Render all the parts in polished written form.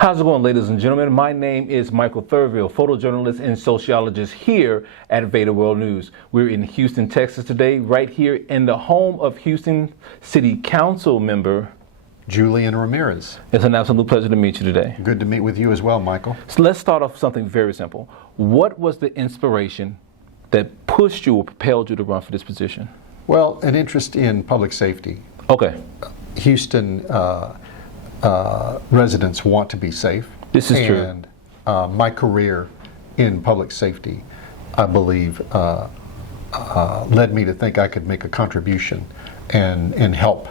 How's it going, ladies and gentlemen? My name is Michael Thurville, photojournalist and sociologist here at VEDA World News. We're in Houston, Texas today, right here in the home of Houston City Council member Julian Ramirez. It's an absolute pleasure to meet you today. Good to meet with you as well, Michael. So let's start off with something very simple. What was the inspiration that pushed you or propelled you to run for this position? Well, an interest in public safety. Okay. Houston residents want to be safe. This is true. And my career in public safety, I believe, led me to think I could make a contribution and help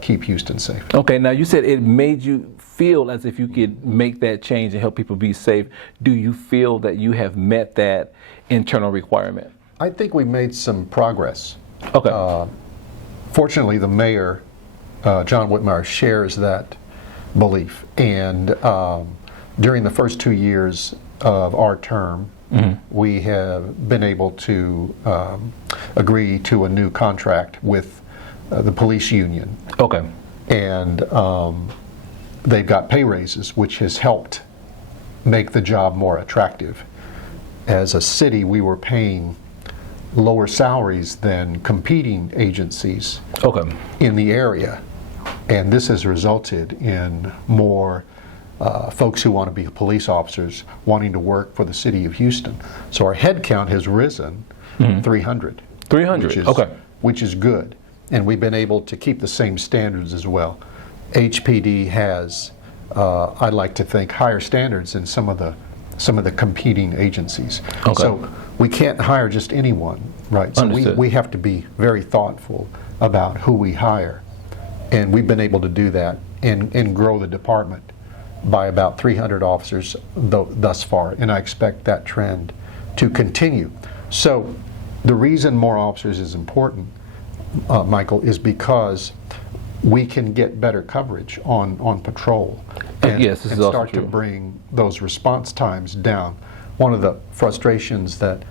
keep Houston safe. Okay, now you said it made you feel as if you could make that change and help people be safe. Do you feel that you have met that internal requirement? I think we made some progress. Okay. Fortunately, the mayor, John Whitmire, shares that belief. And during the first 2 years of our term, we have been able to agree to a new contract with the police union. Okay. And they've got pay raises, which has helped make the job more attractive. As a city, we were paying lower salaries than competing agencies in the area. And this has resulted in more folks who want to be police officers wanting to work for the city of Houston. So our head count has risen 300. 300, which is good. And we've been able to keep the same standards as well. HPD has, I'd like to think, higher standards than some of the competing agencies. Okay. So we can't hire just anyone, right? So we have to be very thoughtful about who we hire. And we've been able to do that and grow the department by about 300 officers thus far. And I expect that trend to continue. So the reason more officers is important, Michael, is because we can get better coverage on patrol and, yes, this and is also start true. to bring those response times down. One of the frustrations that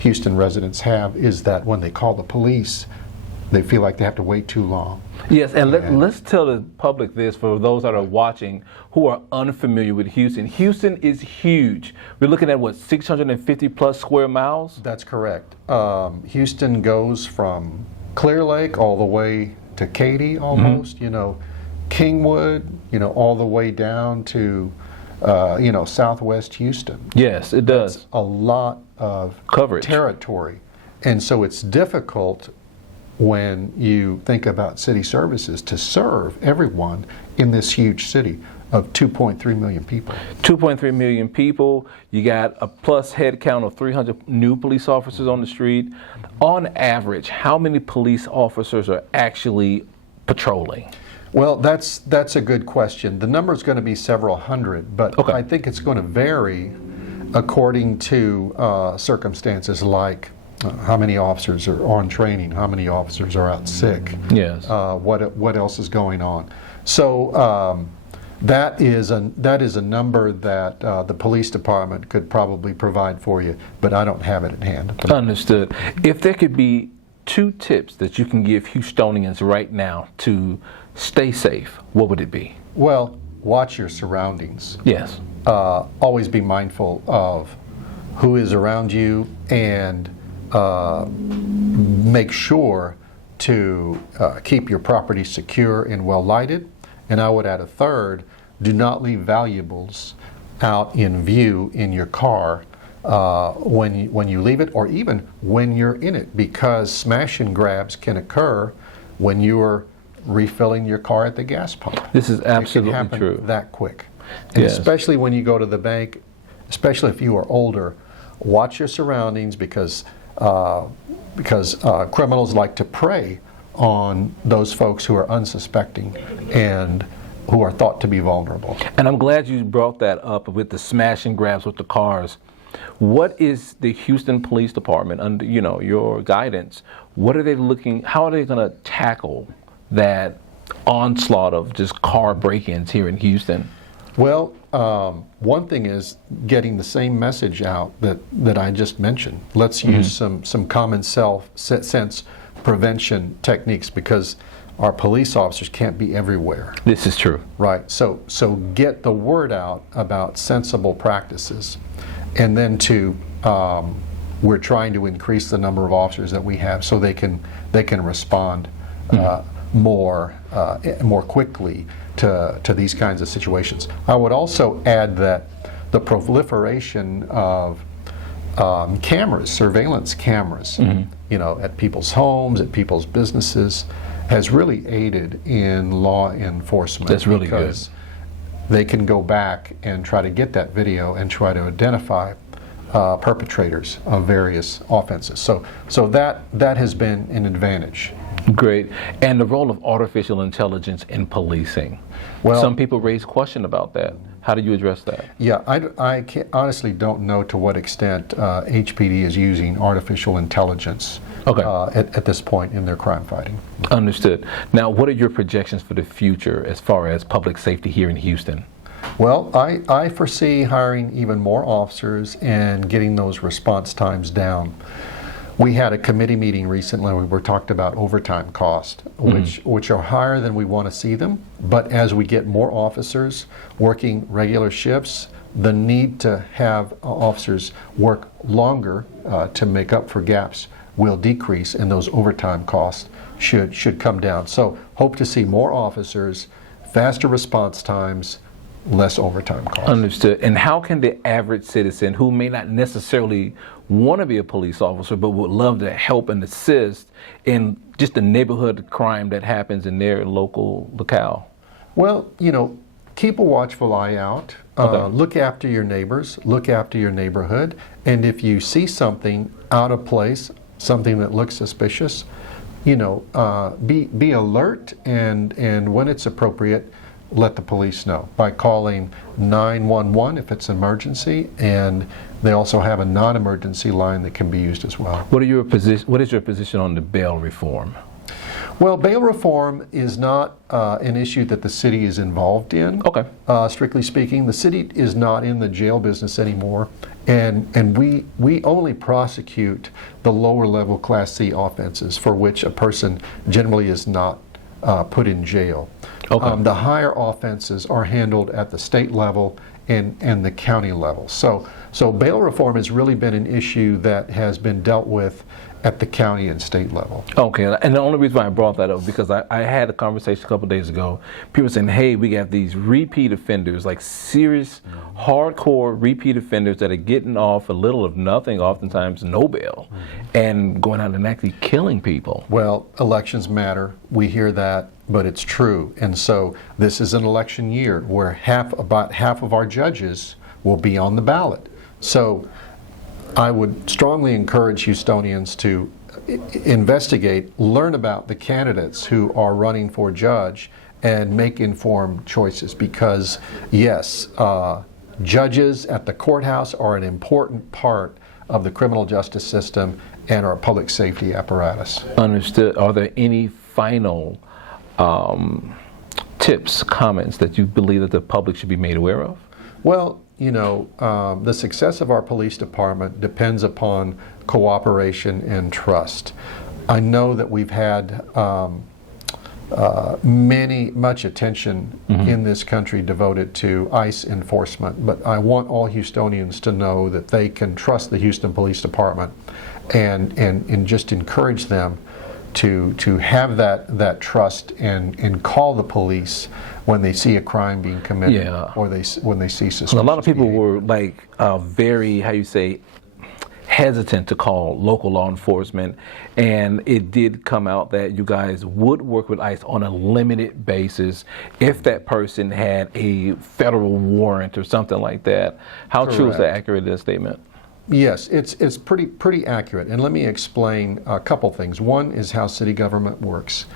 Houston residents have is that when they call the police, they feel like they have to wait too long. Yes, and let's tell the public this for those that are watching who are unfamiliar with Houston. Houston is huge. We're looking at, what, 650 plus square miles? That's correct. Houston goes from Clear Lake all the way to Katy almost, Kingwood, all the way down to, southwest Houston. Yes, it does. That's a lot of coverage, territory. And so it's difficult when you think about city services to serve everyone in this huge city of 2.3 million people. 2.3 million people. You got a plus head count of 300 new police officers on the street. On average, how many police officers are actually patrolling? Well, that's a good question. The number is going to be several hundred, but I think it's going to vary according to circumstances like how many officers are on training, how many officers are out sick, what else is going on. So that is a number that the police department could probably provide for you, but I don't have it at hand. Understood. If there could be 2 tips that you can give Houstonians right now to stay safe, what would it be? Well, watch your surroundings. Yes. Always be mindful of who is around you and make sure to keep your property secure and well lighted. And I would add a third: do not leave valuables out in view in your car when you leave it, or even when you're in it, because smash and grabs can occur when you're refilling your car at the gas pump. This is absolutely it can happen true. that quick. And especially when you go to the bank, especially if you are older, watch your surroundings because criminals like to prey on those folks who are unsuspecting and who are thought to be vulnerable. And I'm glad you brought that up with the smash and grabs with the cars. What is the Houston Police Department, under your guidance? What are they looking? How are they going to tackle that onslaught of just car break-ins here in Houston? Well, one thing is getting the same message out that I just mentioned. Let's use some common sense prevention techniques, because our police officers can't be everywhere. This is true. Right. So get the word out about sensible practices, and then we're trying to increase the number of officers that we have so they can respond more quickly to these kinds of situations. I would also add that the proliferation of cameras, surveillance cameras, at people's homes, at people's businesses, has really aided in law enforcement. That's really good. Because they can go back and try to get that video and try to identify perpetrators of various offenses. So that has been an advantage. Great. And the role of artificial intelligence in policing. Well, some people raise question about that. How do you address that? Yeah, I honestly don't know to what extent HPD is using artificial intelligence at this point in their crime fighting. Understood. Now, what are your projections for the future as far as public safety here in Houston? Well, I foresee hiring even more officers and getting those response times down. We had a committee meeting recently where we talked about overtime cost, which are higher than we want to see them. But as we get more officers working regular shifts, the need to have officers work longer to make up for gaps will decrease, and those overtime costs should come down. So hope to see more officers, faster response times, less overtime costs. Understood. And how can the average citizen who may not necessarily want to be a police officer but would love to help and assist in just the neighborhood crime that happens in their locale? Well, keep a watchful eye out. Look after your neighbors, look after your neighborhood, and if you see something out of place, something that looks suspicious, be alert, and when it's appropriate, let the police know by calling 911 if it's an emergency, and they also have a non-emergency line that can be used as well. What is your position on the bail reform? Well, bail reform is not an issue that the city is involved in. Okay. Strictly speaking, the city is not in the jail business anymore, and we only prosecute the lower level Class C offenses for which a person generally is not put in jail. Okay. The higher offenses are handled at the state level and the county level. So bail reform has really been an issue that has been dealt with at the county and state level. Okay, and the only reason why I brought that up because I had a conversation a couple of days ago. People saying, hey, we got these repeat offenders, like serious, hardcore repeat offenders that are getting off a little of nothing, oftentimes no bail, and going out and actually killing people. Well, elections matter. We hear that, but it's true. And so this is an election year where about half of our judges will be on the ballot. So I would strongly encourage Houstonians to investigate, learn about the candidates who are running for judge, and make informed choices, because yes, judges at the courthouse are an important part of the criminal justice system and our public safety apparatus. Understood. Are there any final tips, comments that you believe that the public should be made aware of? Well, the success of our police department depends upon cooperation and trust. I know that we've had much attention in this country devoted to ICE enforcement, but I want all Houstonians to know that they can trust the Houston Police Department and just encourage them to have that trust and call the police when they see a crime being committed, or when they see suspicious. A lot of people behavior. were very, hesitant to call local law enforcement, and it did come out that you guys would work with ICE on a limited basis if that person had a federal warrant or something like that. How true is that accurate, that statement? Yes, it's pretty accurate, and let me explain a couple things. One is how city government works.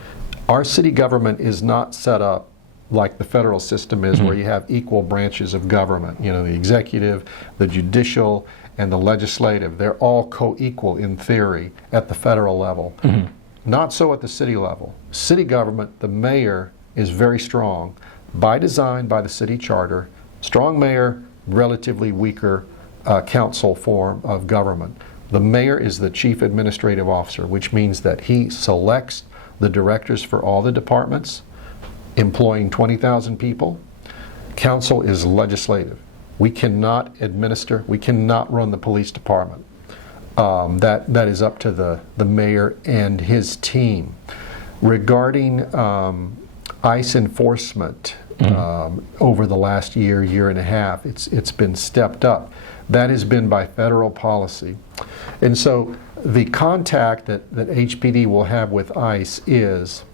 Our city government is not set up like the federal system is, where you have equal branches of government. The executive, the judicial, and the legislative. They're all co-equal in theory at the federal level. Not so at the city level. City government, the mayor is very strong by design, by the city charter. Strong mayor, relatively weaker council form of government. The mayor is the chief administrative officer, which means that he selects the directors for all the departments, employing 20,000 people. Council is legislative. We cannot administer, we cannot run the police department. That is up to the mayor and his team. Regarding ICE enforcement, over the last year and a half, it's been stepped up. That has been by federal policy. And so the contact that HPD will have with ICE is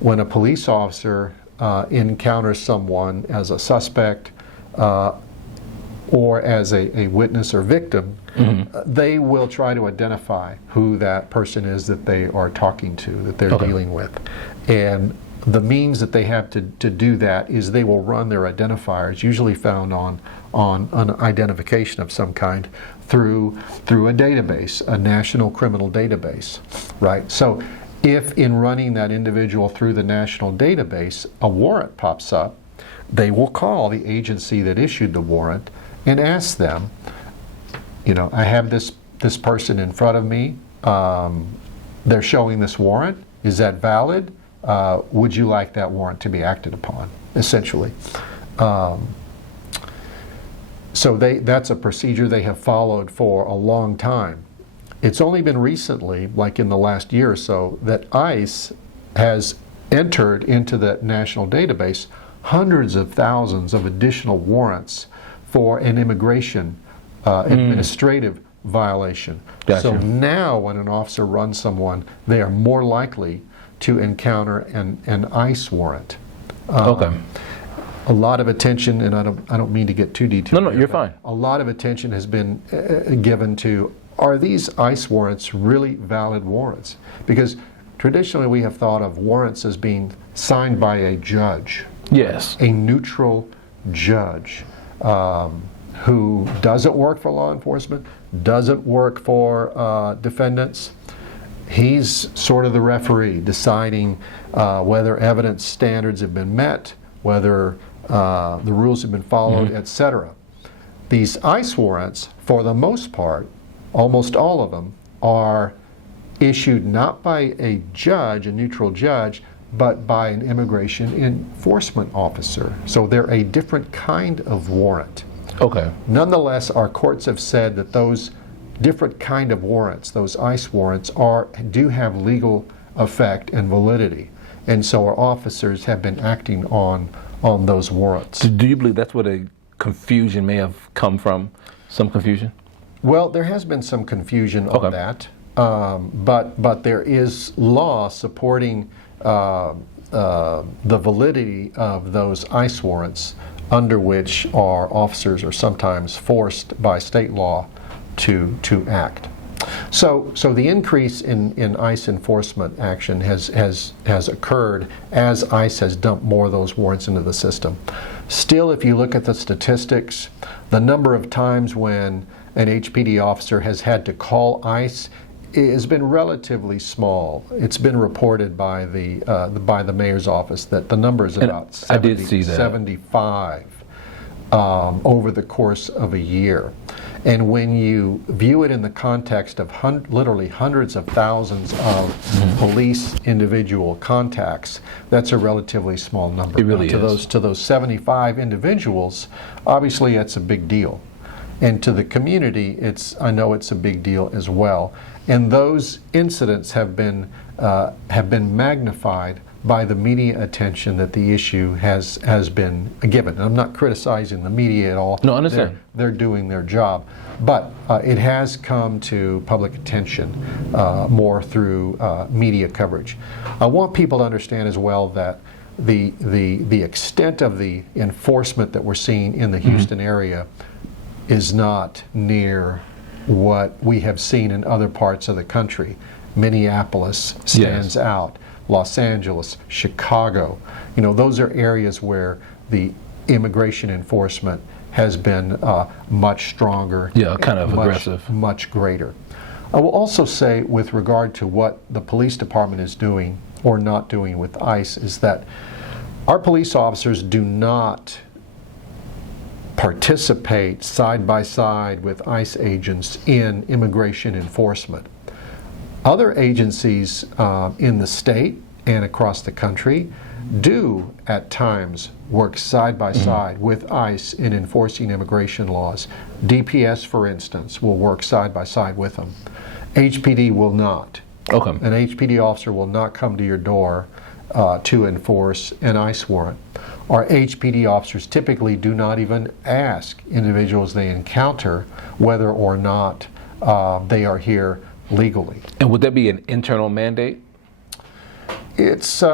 when a police officer encounters someone as a suspect or as a witness or victim, they will try to identify who that person is that they are talking to, that they're dealing with. And the means that they have to do that is they will run their identifiers, usually found on an identification of some kind, through a database, a national criminal database, right? So if in running that individual through the national database, a warrant pops up, they will call the agency that issued the warrant and ask them, you know, I have this person in front of me, they're showing this warrant, is that valid? Would you like that warrant to be acted upon, essentially? So that's a procedure they have followed for a long time. It's only been recently, like in the last year or so, that ICE has entered into the national database hundreds of thousands of additional warrants for an immigration administrative violation. Gotcha. So now when an officer runs someone, they are more likely to encounter an ICE warrant. Okay. A lot of attention, and I don't mean to get too detailed. No, here, you're but fine. A lot of attention has been given to, are these ICE warrants really valid warrants? Because traditionally we have thought of warrants as being signed by a judge. Yes. A neutral judge who doesn't work for law enforcement, doesn't work for defendants. He's sort of the referee, deciding whether evidence standards have been met, whether the rules have been followed, etc. These ICE warrants, for the most part, almost all of them, are issued not by a judge, a neutral judge, but by an immigration enforcement officer. So they're a different kind of warrant. Okay. Nonetheless, our courts have said that those different kind of warrants, those ICE warrants, do have legal effect and validity. And so our officers have been acting on those warrants. Do you believe that's where the confusion may have come from? Some confusion? Well, there has been some confusion on that, but there is law supporting the validity of those ICE warrants, under which our officers are sometimes forced by state law to act. So the increase in ICE enforcement action has occurred as ICE has dumped more of those warrants into the system. Still, if you look at the statistics, the number of times when an HPD officer has had to call ICE has been relatively small. It's been reported by the mayor's office that the number is about 75 over the course of a year. And when you view it in the context of literally hundreds of thousands of police individual contacts, that's a relatively small number. It really is. To those 75 individuals, obviously that's a big deal. And to the community, I know it's a big deal as well. And those incidents have been magnified by the media attention that the issue has been given. And I'm not criticizing the media at all. No, I understand. They're doing their job. But it has come to public attention more through media coverage. I want people to understand as well that the extent of the enforcement that we're seeing in the Houston area is not near what we have seen in other parts of the country. Minneapolis stands out. Los Angeles, Chicago. You know, those are areas where the immigration enforcement has been much stronger. Yeah, kind of aggressive. Much greater. I will also say, with regard to what the police department is doing or not doing with ICE, is that our police officers do not participate side by side with ICE agents in immigration enforcement. Other agencies in the state and across the country do at times work side by side with ICE in enforcing immigration laws. DPS, for instance, will work side by side with them. HPD will not. Okay. An HPD officer will not come to your door to enforce an ICE warrant. Our HPD officers typically do not even ask individuals they encounter whether or not they are here legally. And would that be an internal mandate? It's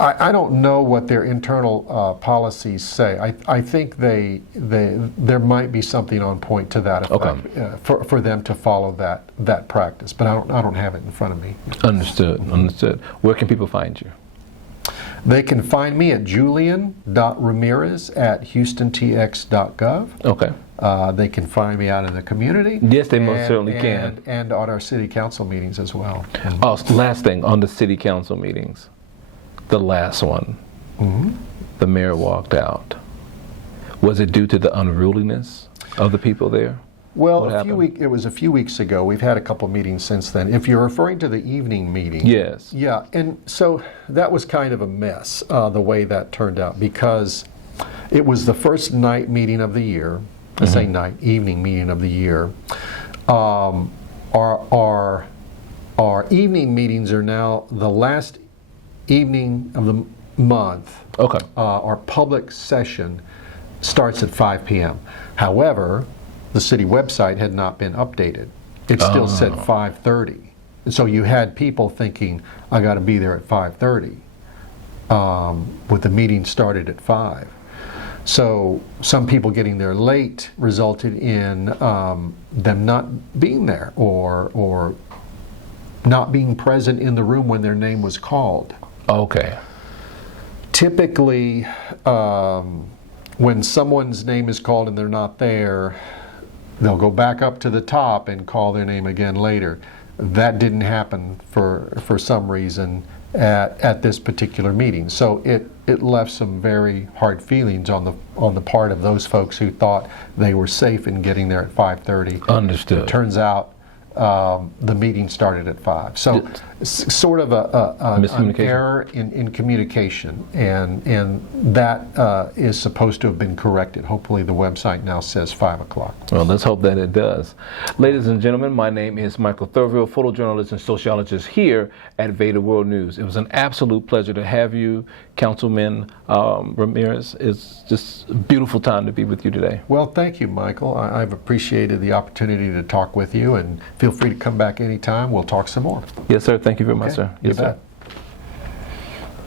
I don't know what their internal policies say. I think there might be something on point to that effect, for them to follow that practice, but I don't have it in front of me. Understood. Where can people find you? They can find me at julian.ramirez@houstontx.gov. Okay. They can find me out in the community. Yes, they most certainly can. And on our city council meetings as well. Oh, last thing, on the city council meetings, the last one, the mayor walked out. Was it due to the unruliness of the people there? Well, it was a few weeks ago. We've had a couple meetings since then. If you're referring to the evening meeting. Yes. Yeah, and so that was kind of a mess, the way that turned out, because it was the first night meeting of the year. I say night, evening meeting of the year. Our evening meetings are now the last evening of the month. Okay. Our public session starts at 5 p.m. However, the city website had not been updated. It still said 5:30. And so you had people thinking, I got to be there at 5:30, with the meeting started at 5. So some people getting there late resulted in them not being there or not being present in the room when their name was called. Okay. Typically, when someone's name is called and they're not there, they'll go back up to the top and call their name again later. That didn't happen for some reason at this particular meeting. So it left some very hard feelings on the part of those folks who thought they were safe in getting there at 5:30. Understood. It turns out the meeting started at 5. So sort of an error in communication, and that is supposed to have been corrected. Hopefully the website now says 5 o'clock. Well, let's hope that it does. Ladies and gentlemen, my name is Michael Thurville, photojournalist and sociologist here at VEDA World News. It was an absolute pleasure to have you, Councilman Ramirez. It's just a beautiful time to be with you today. Well, thank you, Michael. I've appreciated the opportunity to talk with you, and feel free to come back anytime. We'll talk some more. Yes, sir. Thank you very much, sir. You Yes, sir. bet.